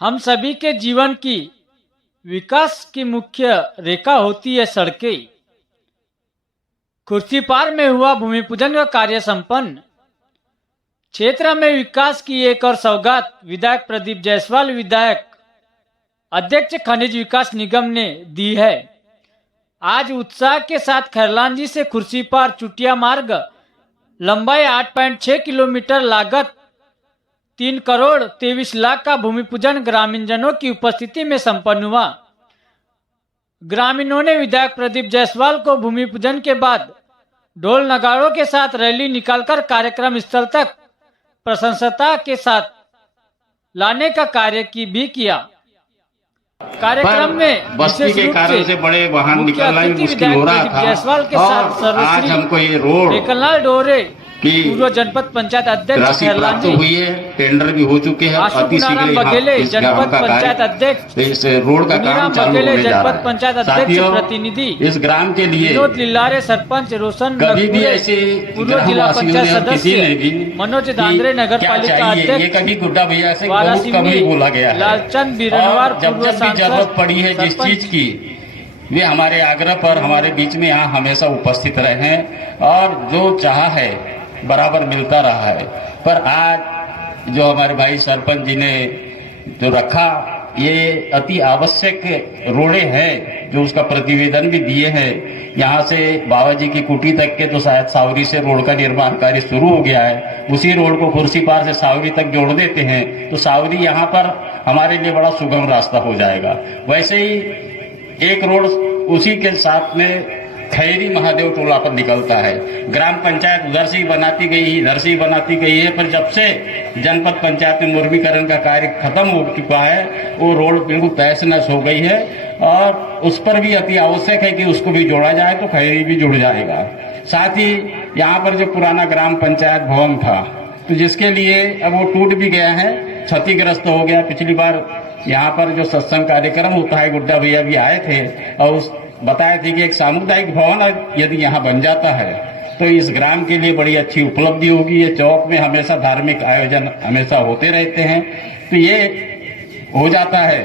हम सभी के जीवन की विकास की मुख्य रेखा होती है सड़कें। खुर्सीपार में हुआ भूमि पूजन का कार्य संपन्न। क्षेत्र में विकास की एक और सौगात विधायक प्रदीप जायसवाल विधायक अध्यक्ष खनिज विकास निगम ने दी है। आज उत्साह के साथ खैरलांजी से खुर्सीपार चुटिया मार्ग लंबाई 8.6 किलोमीटर लागत 3 करोड़ 23 लाख का भूमि पूजन ग्रामीणजनों की उपस्थिति में संपन्न हुआ। ग्रामीणों ने विधायक प्रदीप जायसवाल को भूमि पूजन के बाद ढोल नगाड़ों के साथ रैली निकालकर कार्यक्रम स्थल तक प्रशंसता के साथ लाने का कार्य भी किया। कार्यक्रम में बस्ती के कारण से बड़े वाहन निकलना ही मुश्किल हो रहा था जायसवाल के और साथ आज हमको ये रोड एकललाल डोरे की पूर्व जनपद पंचायत अध्यक्ष राशि प्राप्त हुई है। टेंडर भी हो चुके हैं। अति शीघ्र इस जनपद पंचायत अध्यक्ष इस रोड का काम चालू होने जा रहा जनपद पंचायत है। अध्यक्ष साथियों, प्रतिनिधि इस ग्राम के लिए विनोद लिल्लारे सरपंच रोशन कभी भी ऐसे पूर्व जिला पंचायत सदस्य मनोज दांद्रे नगर पालिका अध्यक्ष ये कभी गुड्डा भैया से बहुत कम ही बोला गया है। लालचंद बिरनवार जब पूर्व जब भी जरूरत पड़ी है जिस चीज की, वे हमारे आग्रह पर हमारे बीच में यहाँ हमेशा उपस्थित रहे हैं और जो चाहा है बराबर मिलता रहा है। पर आज जो हमारे भाई सरपंच जी ने जो रखा, ये अति आवश्यक रोडे हैं जो उसका प्रतिवेदन भी दिए हैं। यहाँ से बाबा जी की कुटी तक के तो शायद सावरी से रोड का निर्माण कार्य शुरू हो गया है। उसी रोड को खुर्सीपार से सावरी तक जोड़ देते हैं तो सावरी यहाँ पर हमारे लिए बड़ा सुगम रास्ता हो जाएगा। वैसे ही एक रोड उसी के साथ में खैरी महादेव टोला पर निकलता है। ग्राम पंचायत उधर से ही बनाती गई, इधर से ही बनाती गई है, पर जब से जनपद पंचायत में मुर्मीकरण का कार्य खत्म हो चुका है वो रोड बिल्कुल तहस नहस हो गई है और उस पर भी अति आवश्यक है कि उसको भी जोड़ा जाए तो खैरी भी जुड़ जाएगा। साथ ही यहाँ पर जो पुराना ग्राम पंचायत भवन था तो जिसके लिए अब वो टूट भी गया है, क्षतिग्रस्त हो गया। पिछली बार यहाँ पर जो सत्संग कार्यक्रम होता है, गुड्डा भैया भी आए थे और बताए थे कि एक सामुदायिक भवन यदि यहाँ बन जाता है तो इस ग्राम के लिए बड़ी अच्छी उपलब्धि होगी। ये चौक में हमेशा धार्मिक आयोजन हमेशा होते रहते हैं तो ये हो जाता है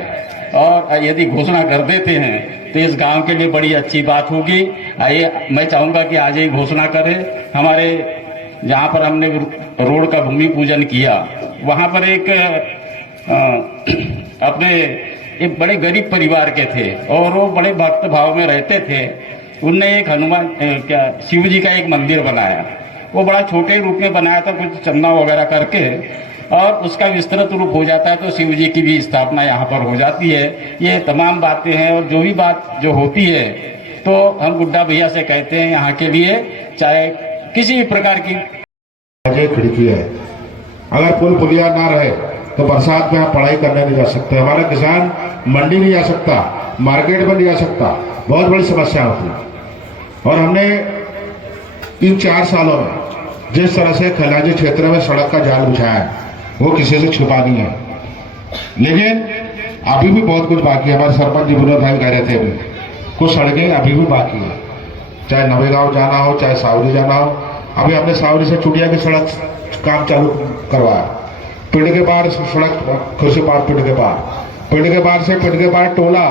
और यदि घोषणा कर देते हैं तो इस गांव के लिए बड़ी अच्छी बात होगी। आइए, मैं चाहूंगा कि आज ही घोषणा करें। हमारे जहाँ पर हमने रोड का भूमि पूजन किया वहाँ पर एक अपने एक बड़े गरीब परिवार के थे और वो बड़े भक्त भाव में रहते थे। उनने एक हनुमान शिव जी का एक मंदिर बनाया। वो बड़ा छोटे रूप में बनाया था, कुछ चंदा वगैरह करके, और उसका विस्तृत रूप हो जाता है तो शिव जी की भी स्थापना यहाँ पर हो जाती है। ये तमाम बातें हैं और जो भी बात जो होती है तो हम गुड्डा भैया से कहते हैं यहाँ के लिए चाहे किसी भी प्रकार की खिड़की है। अगर पुल पुलिया ना रहे तो बरसात में आप पढ़ाई करने नहीं जा सकते। हमारा किसान मंडी नहीं जा सकता, मार्केट में नहीं जा सकता, बहुत बड़ी समस्या होती है। और हमने इन 4 सालों में जिस तरह से खैरलांजी क्षेत्र में सड़क का जाल बिछाया है वो किसी से छुपा नहीं है, लेकिन अभी भी बहुत कुछ बाकी है। हमारे सरपंच जी विनोद भाई कह रहे थे अभी कुछ सड़कें अभी भी बाकी है, चाहे नवेगांव जाना हो चाहे सावरी जाना हो। अभी हमने सावरी से चुटिया की सड़क काम चालू करवाया। पिंड के पार सड़क खुर्सीपार पिंड के पार, पिंड के पार से पिंड के पार टोला,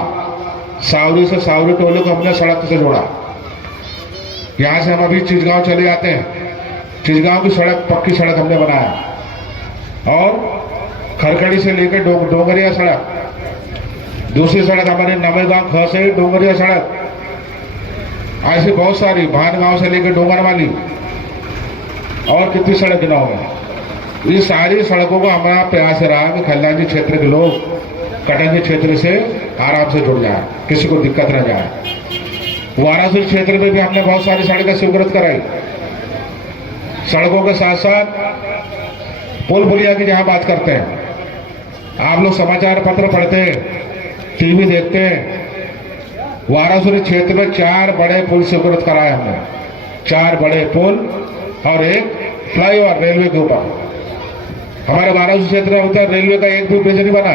सावरी से सावरी टोले को हमने सड़क से जोड़ा। यहाँ से हम अभी चिचगांव चले जाते हैं, चिचगांव की सड़क पक्की सड़क हमने बनाया और खरखड़ी से लेकर डोंगरिया सड़क, दूसरी सड़क हमारे नवेगांव ख से डोंगरिया सड़क, ऐसी बहुत सारी भानगांव से लेकर डोंगर वाली और कितनी सड़क गिनाओगे। ये सारी सड़कों को हमारा प्रयास रहा कि खैरलांजी क्षेत्र के लोग कटंगी क्षेत्र से आराम से जुड़ जाए, किसी को दिक्कत न जाए। वाराणसी क्षेत्र में भी हमने बहुत सारी सड़कें स्वीकृत कराई। सड़कों के साथ साथ पुल पुलिया की जहां बात करते हैं, आप लोग समाचार पत्र पढ़ते हैं, टीवी देखते हैं, वाराणसी क्षेत्र में 4 बड़े पुल स्वीकृत कराए हमने। 4 बड़े पुल और एक फ्लाईओवर रेलवे के ऊपर। हमारे वाराणसी क्षेत्र में उत्तर रेलवे का एक भी ब्रिज नहीं बना।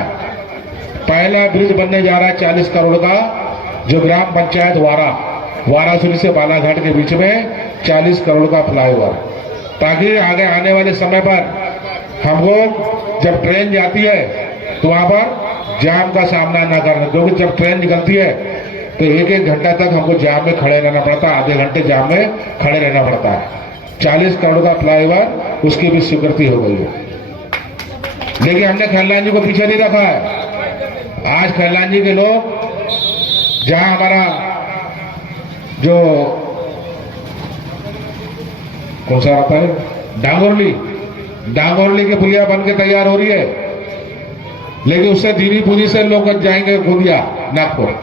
पहला ब्रिज बनने जा रहा है 40 करोड़ का, जो ग्राम पंचायत वाराणसी से बालाघाट के बीच में 40 करोड़ का फ्लाईओवर, ताकि आगे आने वाले समय पर हम लोग जब ट्रेन जाती है तो वहां पर जाम का सामना ना करना, क्योंकि जब ट्रेन निकलती है तो एक एक घंटा तक हमको जाम में खड़े रहना पड़ता है, आधे घंटे जाम में खड़े रहना पड़ता है। 40 करोड़ का फ्लाईओवर उसकी भी स्वीकृति हो गई है, लेकिन हमने खैरलान जी को पीछे नहीं रखा है। आज खैरलान जी के लोग जहां हमारा जो कौन सा आता है डांगोरली की पुलिया बन के तैयार हो रही है, लेकिन उससे धीमी पूरी से लोग जाएंगे गोंदिया नागपुर,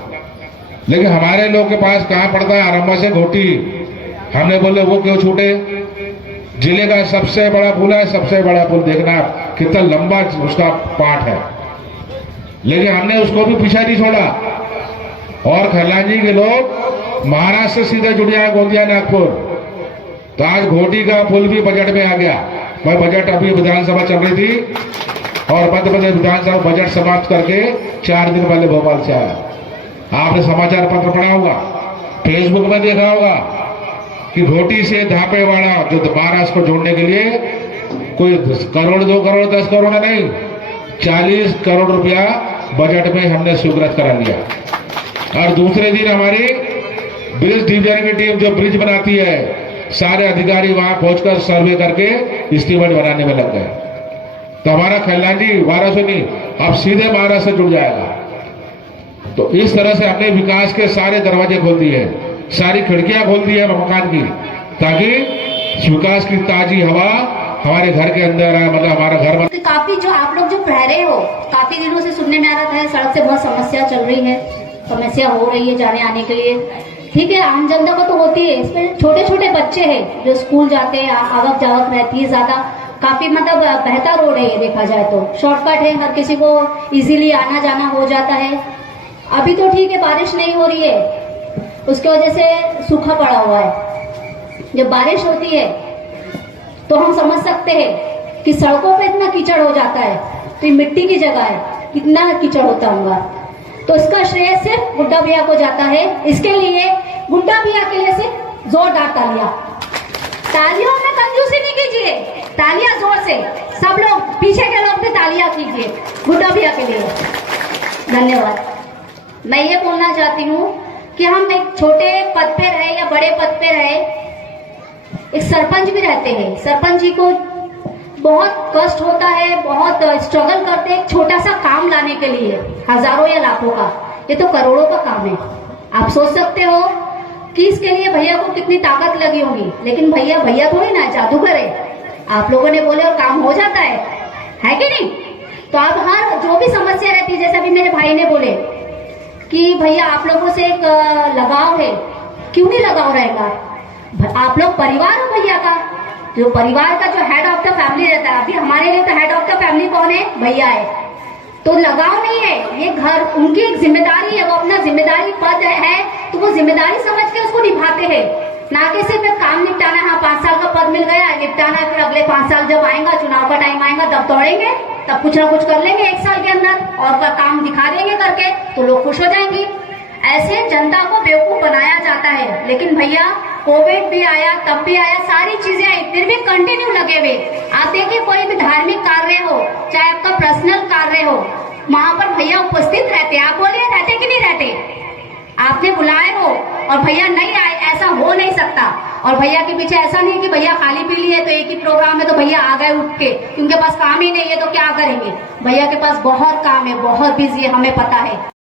लेकिन हमारे लोग के पास कहां पड़ता है आरंभा से घोटी। हमने बोले वो क्यों छूटे, जिले का सबसे बड़ा पुल है, सबसे बड़ा पुल देखना कितना लंबा उसका पार्ट है, लेकिन हमने उसको भी पीछे नहीं छोड़ा। और खैरलान जी के लोग महाराष्ट्र से सीधे जुड़ जाए गोंदिया नागपुर, तो आज घोटी का पुल भी बजट में आ गया। मैं बजट अभी विधानसभा चल रही थी और मध्य प्रदेश विधानसभा बजट समाप्त करके 4 दिन पहले भोपाल से आया। आपने समाचार पत्र पढ़ा होगा, फेसबुक में देखा होगा कि घोटी से धापेवाड़ा जो महाराष्ट्र को जोड़ने के लिए कोई करोड़ 2 करोड़ 10 करोड़ नहीं, 40 करोड़ रुपया बजट में हमने स्वीकृत करा लिया। और दूसरे दिन हमारी ब्रिज डिवीजन की टीम जो ब्रिज बनाती है, सारे अधिकारी वहां पहुंचकर सर्वे करके एस्टीमेट बनाने में लग गए। तो हमारा खैरलान जी वाराणसी अब सीधे महाराष्ट्र से जुड़ जाएगा। तो इस तरह से हमने विकास के सारे दरवाजे खोल दिए, सारी खिड़कियां खोल दी है मकान की, ताकि विकास की ताजी हवा हमारे घर के अंदर आए, मतलब हमारा घर तो काफी जो आप लोग जो रह रहे हो, काफी दिनों से सुनने में आ रहा था सड़क से बहुत समस्या चल रही है, समस्या हो रही है जाने आने के लिए। ठीक है, आम जनता को तो होती है, इसमें छोटे छोटे बच्चे हैं जो स्कूल जाते हैं, आवक जावक रहती है ज्यादा, काफी मतलब बेहतर रोड है ये देखा जाए तो, शॉर्टकट है, हर किसी को इजीली आना जाना हो जाता है। अभी तो ठीक है बारिश नहीं हो रही है, उसकी वजह से सूखा पड़ा हुआ है। जब बारिश होती है तो हम समझ सकते हैं कि सड़कों पे इतना कीचड़ हो जाता है, तो ये मिट्टी की जगह है, कितना कीचड़ होता होगा। तो इसका श्रेय सिर्फ गुड्डा भैया को जाता है। इसके लिए गुड्डा भैया के लिए सिर्फ जोरदार तालियां, तालियों में कंजूसी नहीं कीजिए, तालियां जोर से, सब लोग पीछे के लोग भी तालियां कीजिए गुड्डा भैया के लिए। धन्यवाद। मैं ये बोलना चाहती हूँ कि हम एक छोटे पद पे रहे या बड़े पद पे रहे, एक सरपंच भी रहते हैं, सरपंच जी को बहुत कष्ट होता है, बहुत स्ट्रगल करते हैं एक छोटा सा काम लाने के लिए, हजारों या लाखों का, ये तो करोड़ों का काम है। आप सोच सकते हो कि इसके लिए भैया को कितनी ताकत लगी होगी, लेकिन भैया थोड़ी ना जादूगर है, आप लोगों ने बोले और काम हो जाता है कि नहीं। तो आप हर जो भी समस्या रहती है, जैसे अभी मेरे भाई ने बोले कि भैया आप लोगों से एक लगाव है, क्यों नहीं लगाव रहेगा, आप लोग परिवार हो भैया का, जो परिवार का जो हेड ऑफ द फैमिली रहता है, अभी हमारे लिए तो हेड ऑफ द फैमिली कौन है, भैया है, तो लगाव नहीं है, ये घर उनकी एक जिम्मेदारी है, वो अपना जिम्मेदारी पद है तो वो जिम्मेदारी समझ के उसको निभाते हैं, ना कि सिर्फ एक काम निपटाना। हाँ 5 साल का पद मिल गया, निपटाना, फिर अगले 5 साल जब आएगा, चुनाव का टाइम आएगा, तब तोड़ेंगे, तब कुछ ना कुछ कर लेंगे 1 साल के अंदर और का काम दिखा देंगे करके, तो लोग खुश हो जाएंगे। ऐसे जनता को बेवकूफ बनाया जाता है। लेकिन भैया कोविड भी आया, तब भी आया, सारी चीजें आई, फिर भी कंटिन्यू लगे हुए। आप देखिए कोई भी धार्मिक कार्य हो, चाहे आपका पर्सनल कार्य हो, वहां पर भैया उपस्थित रहते। आप बोलिए रहते कि नहीं रहते, आपने बुलाए हो और भैया नहीं आए, ऐसा हो नहीं सकता। और भैया के पीछे ऐसा नहीं कि भैया खाली पीली है तो एक ही प्रोग्राम है तो भैया आ गए उठ के, उनके पास काम ही नहीं है तो क्या करेंगे। भैया के पास बहुत काम है, बहुत बिजी है, हमें पता है।